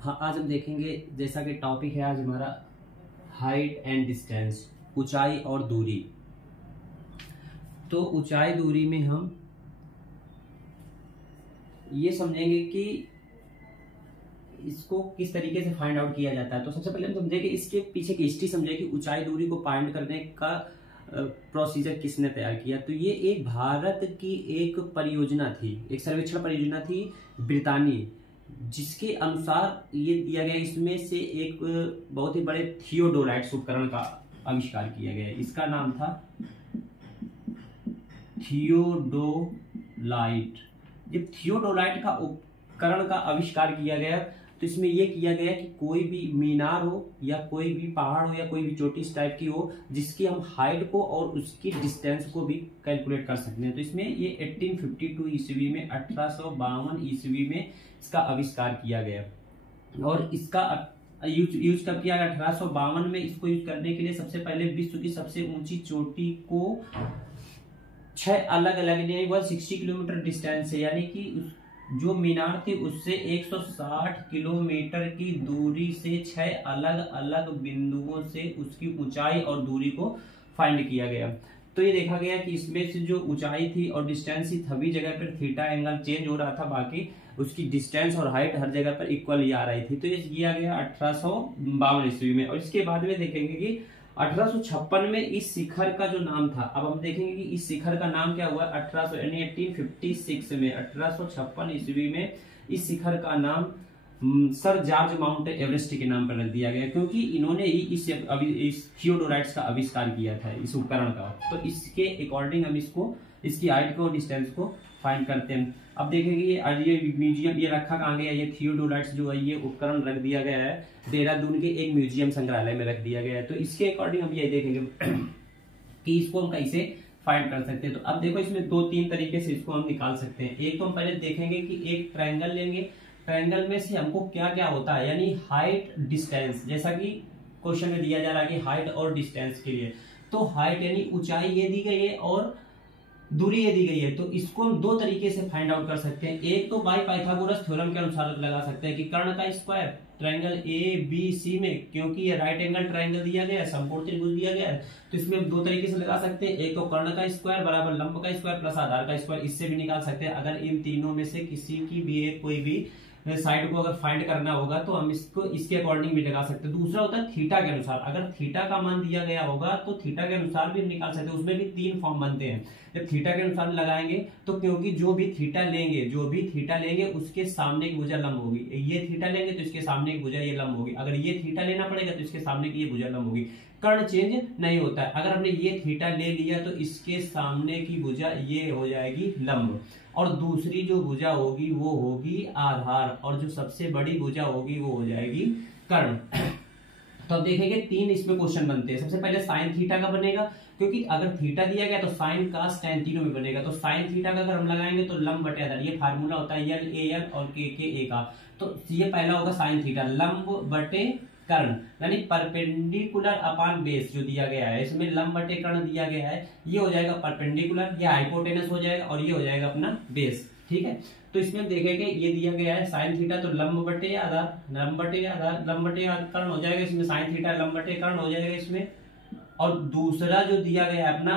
हाँ, आज हम देखेंगे जैसा कि टॉपिक है आज हमारा हाइट एंड डिस्टेंस, ऊंचाई और दूरी। तो ऊंचाई दूरी में हम ये समझेंगे कि इसको किस तरीके से फाइंड आउट किया जाता है। तो सबसे पहले हम समझेंगे इसके पीछे की हिस्ट्री, समझे कि ऊंचाई दूरी को फाइंड करने का प्रोसीजर किसने तैयार किया। तो ये एक भारत की एक परियोजना थी, एक सर्वेक्षण परियोजना थी ब्रितानी, जिसके अनुसार ये दिया गया इसमें से एक बहुत ही बड़े थियोडोलाइट्स उपकरण का आविष्कार किया गया। इसका नाम था थियोडोलाइट। जब थियोडोलाइट का उपकरण का आविष्कार किया गया तो इसमें यह किया गया कि कोई भी मीनार हो या कोई भी पहाड़ हो या कोई भी चोटी इस टाइप की हो जिसकी हम हाइट को और उसकी डिस्टेंस को भी कैलकुलेट कर सकते हैं। तो इसमें ये 1852 ईस्वी में 1852 ईस्वी में इसका आविष्कार किया गया और इसका यूज कब किया गया? 1852 में। इसको यूज करने के लिए सबसे पहले विश्व की सबसे ऊंची चोटी को 6 अलग अलग 160 किलोमीटर डिस्टेंस है, यानी कि जो मीनार थी उससे 160 किलोमीटर की दूरी से 6 अलग अलग बिंदुओं से उसकी ऊंचाई और दूरी को फाइंड किया गया। तो ये देखा गया कि इसमें से जो ऊंचाई थी और डिस्टेंस थी सभी जगह पर थीटा एंगल चेंज हो रहा था, बाकी उसकी डिस्टेंस और हाइट हर जगह पर इक्वल ही आ रही थी। तो ये किया गया 1852 ईस्वी में। और इसके बाद में देखेंगे कि 1856 में इस शिखर का जो नाम था, अब हम देखेंगे कि इस शिखर का नाम क्या हुआ। 1856 में 1856 ईस्वी में इस शिखर का नाम सर जॉर्ज माउंट एवरेस्ट के नाम पर रख दिया गया, क्योंकि इन्होंने ही इस थियोडोलाइट्स का आविष्कार किया था, इस उपकरण का। तो इसके अकॉर्डिंग हम इसको, इसकी हाइट को, डिस्टेंस को फाइंड करते हैं। अब देखेंगे ये म्यूजियम ये रखा कहाँ गया, ये थियोडोलाइट्स जो है ये उपकरण रख दिया गया है देहरादून के एक म्यूजियम संग्रहालय में रख दिया गया है। तो इसके अकॉर्डिंग हम ये देखेंगे कि इसको हम कैसे फाइंड कर सकते हैं। तो अब देखो इसमें 2-3 तरीके से इसको हम निकाल सकते हैं। एक तो हम पहले देखेंगे कि एक ट्रायंगल लेंगे, ट्रायंगल में से हमको क्या क्या होता है, यानी हाइट डिस्टेंस, जैसा कि क्वेश्चन में दिया जा रहा है कि हाइट और डिस्टेंस के लिए। तो हाइट यानी ऊंचाई ये दी गई है और दूरी ये दी गई है। तो इसको हम 2 तरीके से फाइंड आउट कर सकते हैं। एक तो बाय पाइथागोरस थ्योरम के अनुसार लगा सकते हैं कि कर्ण का स्क्वायर ट्रायंगल ABC में, क्योंकि ये राइट एंगल ट्रायंगल दिया गया है, समकोण त्रिभुज दिया गया है, तो इसमें हम 2 तरीके से लगा सकते हैं। एक तो कर्ण का स्क्वायर बराबर लंब का स्क्वायर प्लस आधार का स्क्वायर, इससे भी निकाल सकते हैं। अगर इन तीनों में से किसी की भी एक कोई भी साइड को अगर फाइंड करना होगा तो हम इसको इसके अकॉर्डिंग भी लगा सकते हैं। दूसरा होता है थीटा के अनुसार, अगर थीटा का मान दिया गया होगा तो थीटा के अनुसार भी निकाल सकते हैं। उसमें भी 3 फॉर्म बनते हैं। जब थीटा के अनुसार लगाएंगे तो क्योंकि जो भी थीटा लेंगे उसके सामने की भुजा लंब होगी। ये थीटा लेंगे तो इसके सामने की भुजा ये लंब होगी। अगर ये थीटा लेना पड़ेगा तो इसके सामने की ये भुजा लंब होगी। कर्ण चेंज नहीं होता है। अगर हमने ये थीटा ले लिया तो इसके सामने की भुजा ये हो जाएगी लंब, और दूसरी जो भुजा होगी वो होगी आधार, और जो सबसे बड़ी भुजा होगी वो हो जाएगी कर्ण। तो अब देखेंगे 3 इसमें क्वेश्चन बनते हैं। सबसे पहले साइन थीटा का बनेगा, क्योंकि अगर थीटा दिया गया तो साइन कास टैन तीनों में बनेगा। तो साइन थीटा का अगर हम लगाएंगे तो लंब बटे आधार, ये फार्मूला होता है यल ए यल और के ए का। तो ये पहला होगा साइन थीटा, लंब बटे कर्ण, यानी परपेंडिकुलर अपान बेस जो दिया गया है, इसमें लंब बटे कर्ण दिया गया है, ये हो जाएगा परपेंडिकुलर, ये हाइपोटेनस हो जाएगा और ये हो जाएगा अपना बेस। ठीक है, तो इसमें हम देखेंगे ये दिया गया है साइन थीटा, तो लंब बटे आधार, लंब बटे आधार, लंब बटे कर्ण हो जाएगा इसमें, साइन थीटा लंब बटे कर्ण हो जाएगा इसमें। और दूसरा जो दिया गया है अपना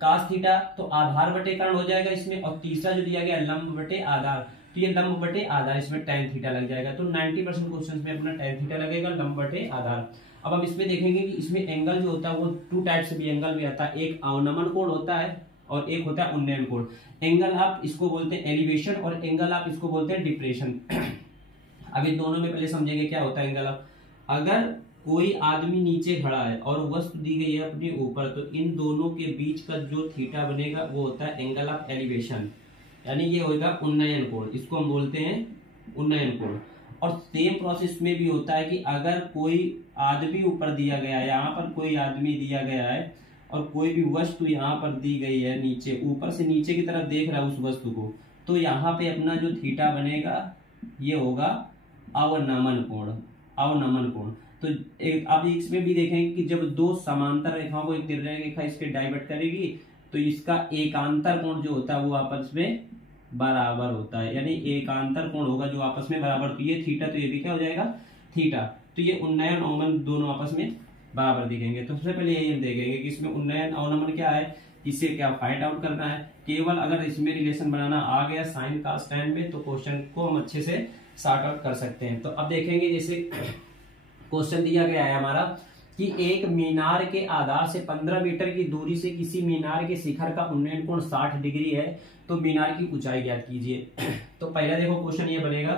कास थीटा, तो आधार बटे कर्ण हो जाएगा इसमें। और तीसरा जो दिया गया है लंब बटे आधार, तो ये लंब बटे आधार, इसमें tan थीटा लग जाएगा। तो 90% क्वेश्चंस में अपना tan थीटा लगेगा, लंब बटे आधार। अब हम इसमें देखेंगे कि इसमें एंगल जो होता है वो 2 टाइप से भी एंगल भी आता है। एक अवनमन कोण होता है और एक होता है उन्नयन कोण। एंगल आप इसको बोलते हैं एलिवेशन और एंगल आप इसको बोलते हैं डिप्रेशन। अब इन दोनों में पहले समझेंगे क्या होता है एंगल। अगर कोई आदमी नीचे खड़ा है और वस्तु दी गई है अपने ऊपर, तो इन दोनों के बीच का जो थीटा बनेगा वो होता है एंगल ऑफ एलिवेशन, यानी ये होगा उन्नयन कोण, इसको हम बोलते हैं उन्नयन कोण। और सेम प्रोसेस में भी होता है कि अगर कोई आदमी ऊपर दिया गया है, यहाँ पर कोई आदमी दिया गया है और कोई भी वस्तु यहाँ पर दी गई है नीचे, ऊपर से नीचे की तरफ देख रहा है उस वस्तु को, तो यहाँ पे अपना जो थीटा बनेगा ये होगा अवनमन कोण, अवनमन कोण। तो अब इसमें भी देखेंगे कि जब 2 समांतर रेखाओं को एक तिरछा रेखा इसके डाइवर्ट करेगी तो इसका एकांतर कोण जो होता है वो आपस में बराबर होता है, यानी एकांतर कोण होगा जो आपस में बराबर, तो ये थीटा, तो ये भी क्या हो जाएगा थीटा, तो ये उन्नयन अवनमन दोनों आपस में बराबर दिखेंगे। तो सबसे पहले यही हम देखेंगे कि इसमें उन्नयन अवनमन क्या है, इसे क्या फाइंड आउट करना है। केवल अगर इसमें रिलेशन बनाना आ गया साइन कॉस टैन में, तो क्वेश्चन को हम अच्छे से सॉर्ट आउट कर सकते हैं। तो अब देखेंगे, जैसे क्वेश्चन दिया गया है हमारा कि एक मीनार के आधार से 15 मीटर की दूरी से किसी मीनार के शिखर का उन्नयन कोण 60 डिग्री है, तो मीनार की ऊंचाई ज्ञात कीजिए। तो पहला देखो क्वेश्चन ये बनेगा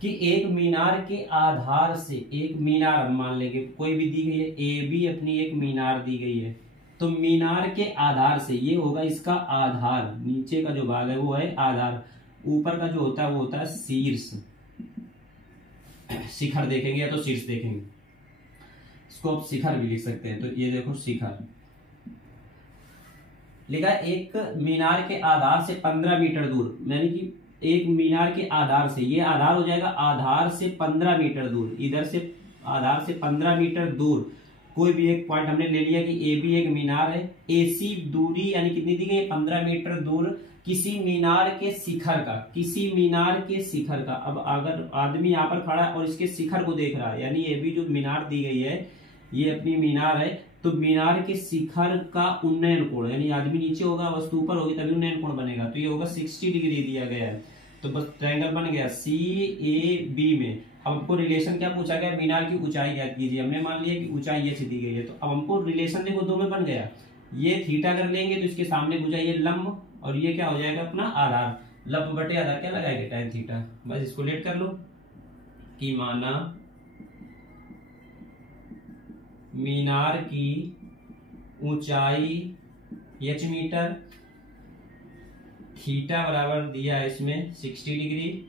कि एक मीनार के आधार से, एक मीनार हम मान लेंगे कोई भी दी गई है, ए बी अपनी एक मीनार दी गई है, तो मीनार के आधार से ये होगा इसका आधार, नीचे का जो भाग है वो है आधार, ऊपर का जो होता है वो होता है शीर्ष, शिखर देखेंगे या तो शीर्ष देखेंगे, इसको आप शिखर भी लिख सकते हैं। तो ये देखो शिखर लिखा, एक मीनार के आधार से 15 मीटर दूर, यानी कि एक मीनार के आधार से, ये आधार हो जाएगा, आधार से 15 मीटर दूर, इधर से आधार से 15 मीटर दूर कोई भी एक पॉइंट हमने ले लिया कि ए बी एक मीनार है, एसी दूरी यानी कितनी दी गई, 15 मीटर दूर किसी मीनार के शिखर का, किसी मीनार के शिखर का। अब अगर आदमी यहाँ पर खड़ा है और इसके शिखर को देख रहा है, यानी ये भी जो मीनार दी गई है ये अपनी मीनार है, तो मीनार के शिखर का उन्नयन कोण, यानी आदमी नीचे होगा वस्तु ऊपर होगी तभी उन्नयन कोण बनेगा, तो ये होगा 60 डिग्री दिया गया है। तो बस ट्रायंगल बन गया सी ए बी में। अब हमको रिलेशन क्या पूछा गया, मीनार की ऊंचाई ज्ञात कीजिए, हमने मान लिया कि ऊंचाई ये दी गई है, तो अब हमको रिलेशन देखो दो में बन गया, ये थीटा कर लेंगे तो इसके सामने भुजा ये लंब, और ये क्या हो जाएगा अपना आधार, लंब बटे आधार क्या लगाएंगे tan थीटा। बस इसको लेट कर लो कि माना मीनार की ऊंचाई h मीटर, थीटा बराबर दिया है इसमें 60 डिग्री,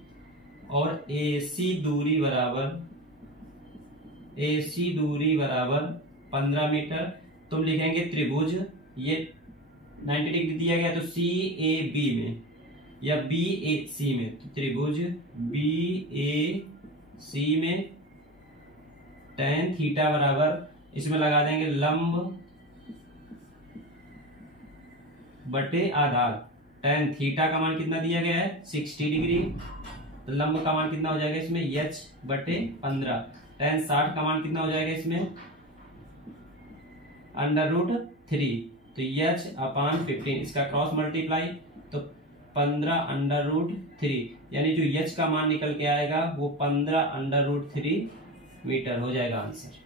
और AC दूरी बराबर 15 मीटर। तुम लिखेंगे त्रिभुज, ये 90 डिग्री दिया गया तो CAB में या BAC में, तो त्रिभुज BAC में tan थीटा बराबर, इसमें लगा देंगे लंब बटे आधार, tan थीटा का मान कितना दिया गया है 60 डिग्री, तो लंब का मान कितना हो जाएगा इसमें h बटे 15, tan 60 का मान कितना हो जाएगा इसमें √3, तो h अपान 15, इसका क्रॉस मल्टीप्लाई तो 15 √3, यानी जो h का मान निकल के आएगा वो 15 √3 मीटर हो जाएगा आंसर।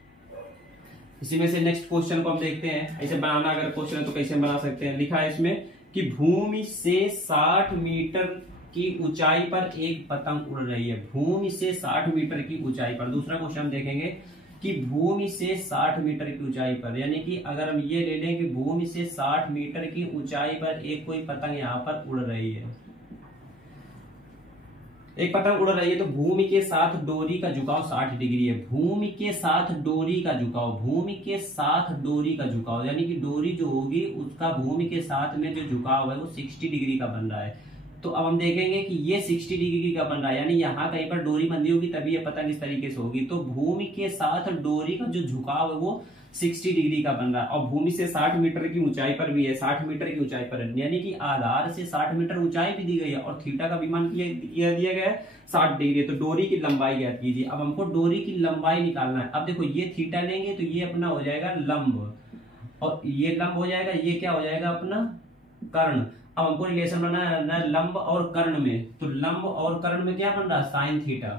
इसी में से नेक्स्ट क्वेश्चन को हम देखते हैं, ऐसे बनाना अगर क्वेश्चन है तो कैसे बना सकते हैं। लिखा है इसमें कि भूमि से 60 मीटर की ऊंचाई पर एक पतंग उड़ रही है, भूमि से 60 मीटर की ऊंचाई पर। दूसरा क्वेश्चन हम देखेंगे कि भूमि से 60 मीटर की ऊंचाई पर, यानी कि अगर हम ये ले लें कि भूमि से 60 मीटर की ऊंचाई पर एक कोई पतंग यहाँ पर उड़ रही है, एक पतंग उड़ रही है, तो भूमि के साथ डोरी का झुकाव 60 डिग्री है, भूमि के साथ डोरी का झुकाव, भूमि के साथ डोरी का झुकाव, यानी कि डोरी जो होगी उसका भूमि के साथ में जो झुकाव है वो 60 डिग्री का बन रहा है। तो अब हम देखेंगे कि ये 60 डिग्री का बन रहा है, यानी यहाँ कहीं पर डोरी बंधी होगी तभी ये पतंग इस तरीके से होगी, तो भूमि के साथ डोरी का जो झुकाव है वो 60 डिग्री का बन रहा है, और भूमि से 60 मीटर की ऊंचाई पर भी है, 60 मीटर की ऊंचाई पर है, यानी कि आधार से 60 मीटर ऊंचाई भी दी गई है, और थीटा का विमान दिया गया है 60 डिग्री। तो डोरी की लंबाई ज्ञात कीजिए। अब हमको डोरी की लंबाई निकालना है। अब देखो ये थीटा लेंगे तो ये अपना हो जाएगा लंब, और ये लंब हो जाएगा, ये क्या हो जाएगा अपना कर्ण। अब हमको रिलेशन बनाना है लंब और कर्ण में, तो लंब और कर्ण में क्या बन रहा है साइन थीटा,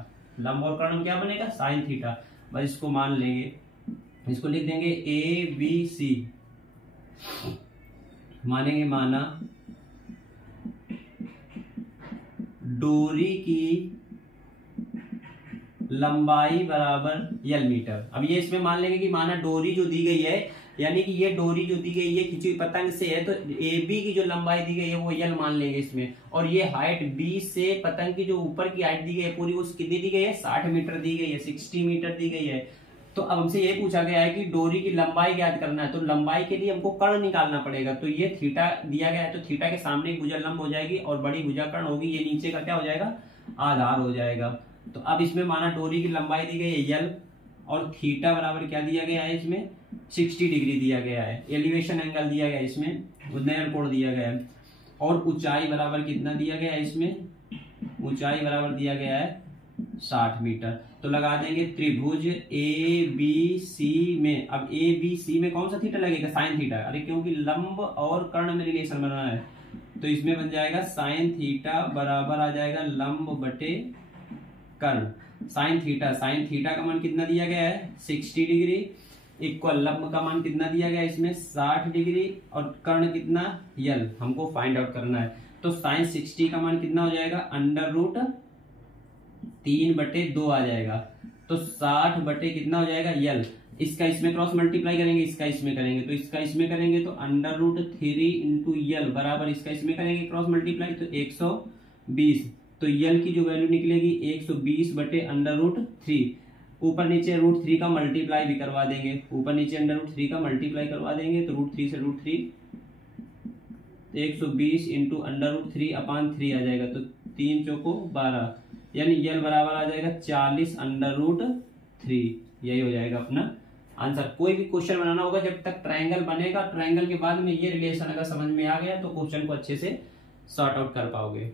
लंब और कर्ण में क्या बनेगा साइन थीटा। बस इसको मान लेंगे, इसको लिख देंगे ABC, मानेंगे माना डोरी की लंबाई बराबर L मीटर। अब ये इसमें मान लेंगे कि माना डोरी जो दी गई है, यानी कि ये डोरी जो दी गई है खिंची हुई पतंग से है, तो AB की जो लंबाई दी गई है वो L मान लेंगे इसमें, और ये हाइट B से पतंग की जो ऊपर की हाइट दी गई है पूरी वो कितनी दी गई है 60 मीटर दी गई है, 60 मीटर दी गई है। तो अब हमसे ये पूछा गया है कि डोरी की लंबाई ज्ञात करना है, तो लंबाई के लिए हमको कर्ण निकालना पड़ेगा। तो ये थीटा दिया गया है, तो थीटा के सामने एक भुजा लंब हो जाएगी और बड़ी भुजा कर्ण होगी, ये नीचे का क्या हो जाएगा आधार हो जाएगा। तो अब इसमें माना डोरी की लंबाई दी गई है L, और थीटा बराबर क्या दिया गया है इसमें 60 डिग्री दिया गया है, एलिवेशन एंगल दिया गया है इसमें, उन्नयन कोण दिया गया है। और ऊंचाई बराबर कितना दिया गया है, इसमें ऊंचाई बराबर दिया गया है 60 मीटर। तो लगा देंगे त्रिभुज ए बी सी में, अब ए बी सी में कौन सा थीटा लगेगा, साइन थीटा, अरे क्योंकि लंब और कर्ण में रिलेशन बनाना है, तो इसमें बन जाएगा साइन थीटा बराबर आ जाएगा लंब बटे कर्ण। साइन थीटा का मान कितना दिया गया है 60 डिग्री, इक्वल लंब का मान कितना दिया गया है इसमें 60 डिग्री, और कर्ण कितना यल हमको फाइंड आउट करना है। तो साइन 60 का मान कितना हो जाएगा अंडर रूट 3/2 आ जाएगा। तो 60 बटे कितना हो जाएगा यल, इसका इसमें क्रॉस मल्टीप्लाई करेंगे, इसका इसमें करेंगे, तो इसका इसमें करेंगे तो अंडर रूट 3 इंटू यल बराबर इसका इसमें करेंगे क्रॉस मल्टीप्लाई तो 120। तो यल की जो वैल्यू निकलेगी 120 बटे अंडर रूट 3, ऊपर नीचे रूट 3 का मल्टीप्लाई भी करवा देंगे, ऊपर नीचे अंडर रूट 3 का मल्टीप्लाई करवा देंगे तो रूट 3 से रूट 3 तो 120 इंटू अंडर रूट 3/3 आ जाएगा, तो 3 चौको 12, यानी यल बराबर आ जाएगा 40 अंडर रूट 3। यही हो जाएगा अपना आंसर। कोई भी क्वेश्चन बनाना होगा जब तक ट्रायंगल बनेगा, ट्रायंगल के बाद में ये रिलेशन अगर समझ में आ गया तो क्वेश्चन को अच्छे से सॉर्ट आउट कर पाओगे।